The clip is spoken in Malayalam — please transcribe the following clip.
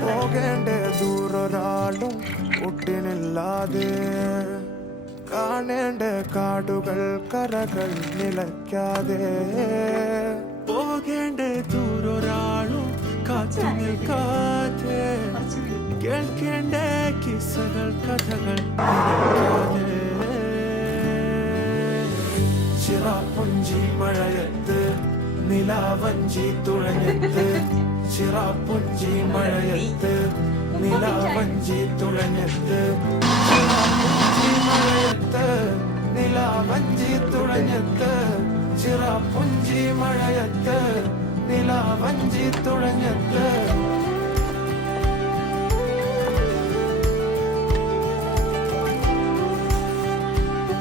പോകേണ്ടേ ദൂരൊരാളും ഒട്ടിനില്ലാതെ കാണേണ്ട കാടുകൾ കരകൾ നിലയ്ക്കാതെ പോകേണ്ട ദൂരൊരാളും കാത്തു നിൽക്കാതെ കേൾക്കേണ്ട കിസ്സകൾ കഥകൾ ചിറാപ്പുഞ്ചി മഴയത്ത് നിലാവഞ്ചി തുഴഞ്ഞെത്ത് ചിറാപ്പുഞ്ചി മഴയത്ത് നിലാവഞ്ചി തുഴഞ്ഞെത്ത് ചിറാപ്പുഞ്ചി മഴയത്ത് നിലാവഞ്ചി തുഴഞ്ഞെത്ത് ചിറാപ്പുഞ്ചി മഴയത്ത് നിലാവഞ്ചി തുഴഞ്ഞെത്ത്